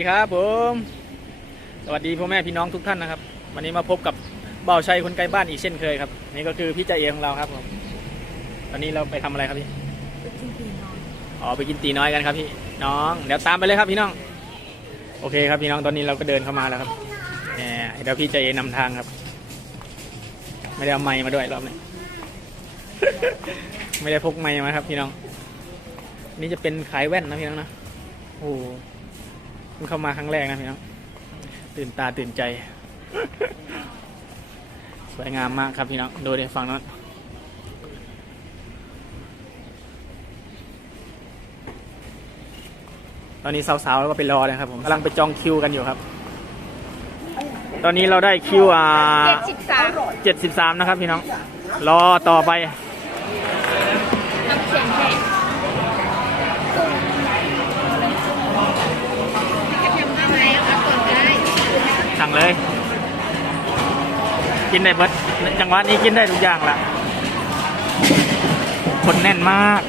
ดีครับผม สวัสดีพ่อแม่พี่น้องทุกท่านนะครับ วันนี้มาพบกับเบ่าวชัยคนไกลบ้านอีกเช่นเคยครับนี่ก็คือพี่จ่าเอของเราครับผมตอนนี้เราไปทำอะไรครับพี่ไปกินตีน้อยอ๋อไปกินตีน้อยกันครับพี่น้องเดี๋ยวตามไปเลยครับพี่น้อง โอเคครับพี่น้องตอนนี้เราก็เดินเข้ามาแล้วครับแหมเดี๋ยวพี่จ่าเอนำทางครับ ไม่ได้เอาไม้มาด้วยรอบนี้ไม่ได้พกไม้มาครับ พี่น้อง นี่จะเป็นขายแว่นนะพี่น้องนะโอ้ พิ่งเข้ามาครั้งแรกนะพี่น้องตื่นตาตื่นใจ สวยงามมากครับพี่น้องดูดิฝั่งนั้นตอนนี้สาวๆแล้วก็ไปรอเลยครับผมกำลังไปจองคิวกันอยู่ครับ ตอนนี้เราได้คิวอ่าเจ็ดสิบสามเจ็ดสิบสามนะครับพี่น้อง รอต่อไป เลย กินได้เบิดจังหวะนี้กินได้ทุกอย่างละคนแน่นมาก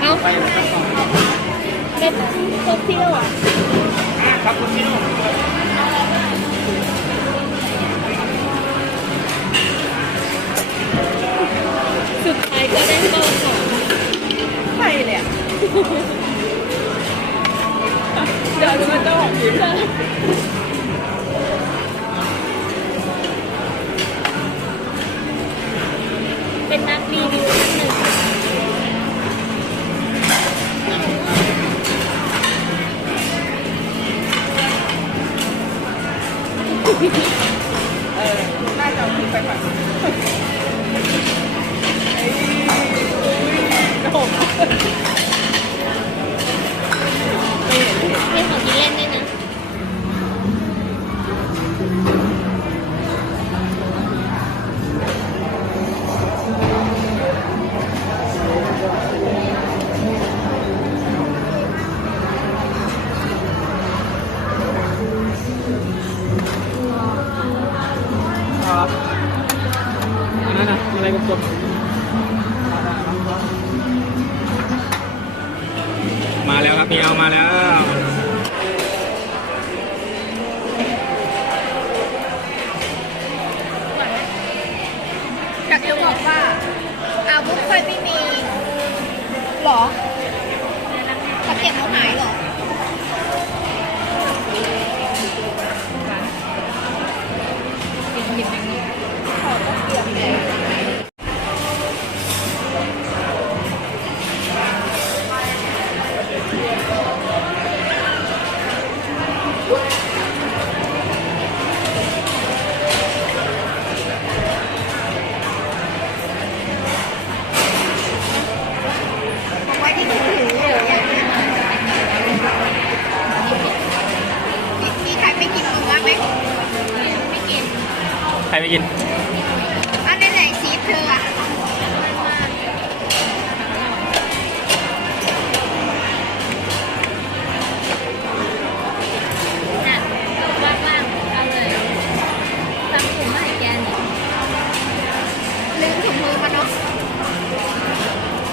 เอาเป่าให้ไปเอาเป็นโซเชียลอะครับคุณพี่นุ่มสุดท้ายก็ได้เข้าของไปเลยอะเดี๋ยวดูมันจะบอกยิ้มเป็น มีของกินเล่นด้วยนเล่น กลมๆมาแล้วครับพี่เอามาแล้วอยากจะบอกว่าอาวุธเคยไม่มีหรอเขาเก็บเขาหายหรอ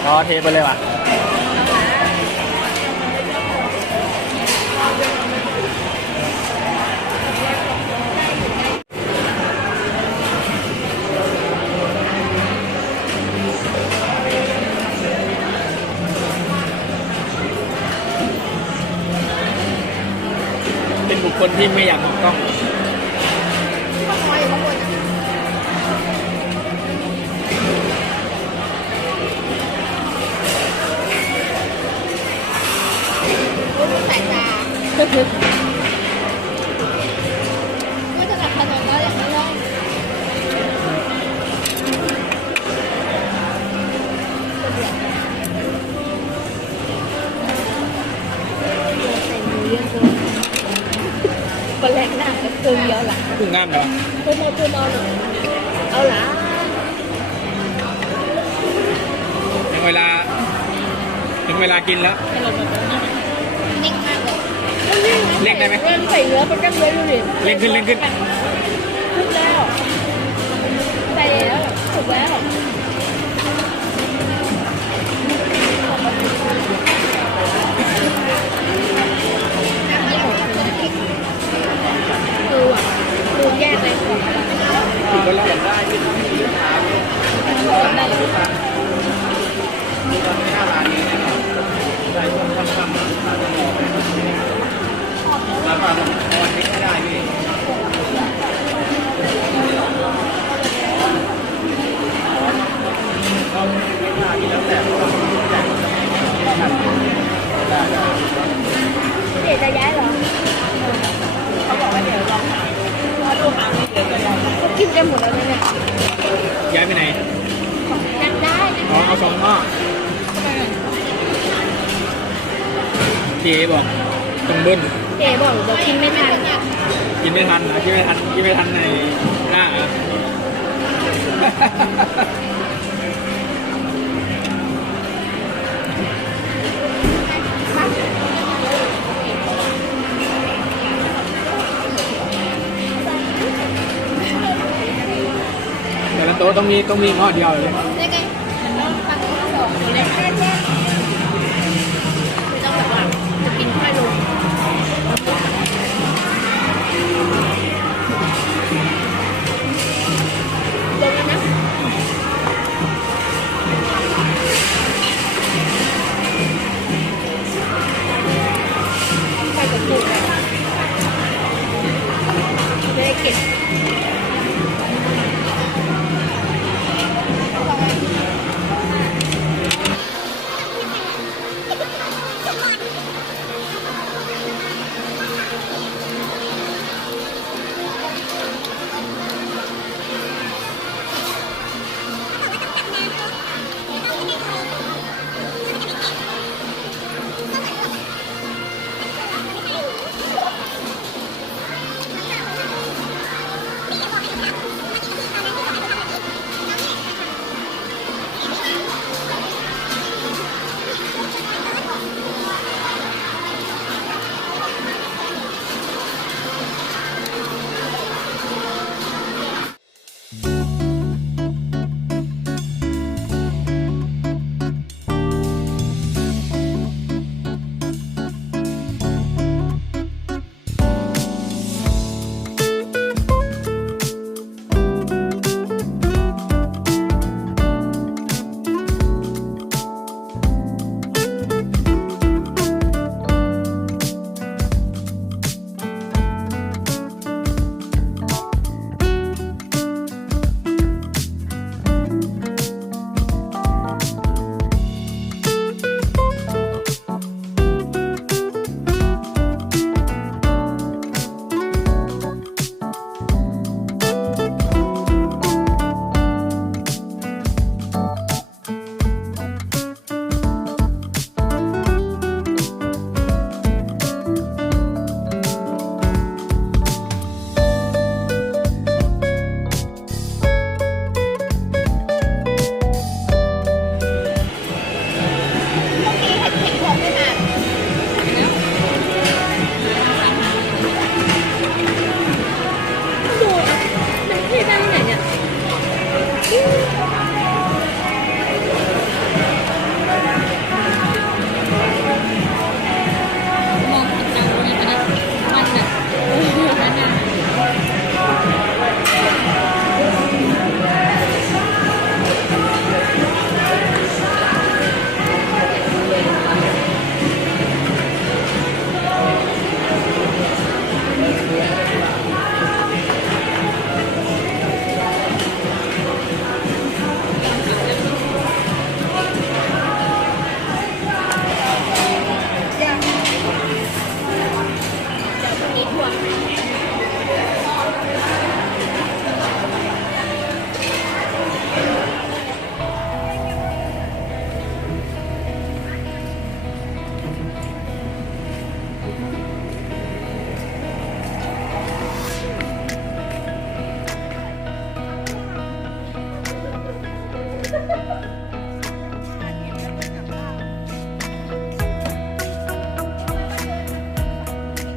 รอเทไปเลยว่ะ ที่ไม่อยากมองกล้องก็คือ กุ้งงามเนาะ tôi mua tôi mua được เอาละถึงเวลา ถึงเวลากินแล้วนิ่งมากเลยเล่นได้ไหมเล่นใส่เนื้อเป็นกันเลยดูดิเล่นขึ้นเล่นขึ้นทุกแล้วใส่แล้วถูกแล้ว แล้วได้ได้เลย ราคาพอทิ้งไม่ได้พี่ไม่ได้ที่แล้วแต่ เดี๋ยวจะย้ายเหรอ เขาบอกว่าเดี๋ยวลองหาถ้าลูกหาไม่เจอก็ย้ายก็กินกันหมดแล้วเนี่ยย้ายไปไหนยังได้อ๋อเอาสองหม้อพี่เอบอกต้องเบิ้ลเอ๋บอกเดี๋ยวกินไม่ทันกินไม่ทันนะกินไม่ทันกินไม่ทันในหน้าอะ ต่ละโต๊ะต้องมีต้องมีหม้อเดียวเลยได้ไงตังค์สองเลยแค่แค่ต้องแบบว่าจะกินค่ลงลงแล้นะไปกับลูกเลยได้เก็บ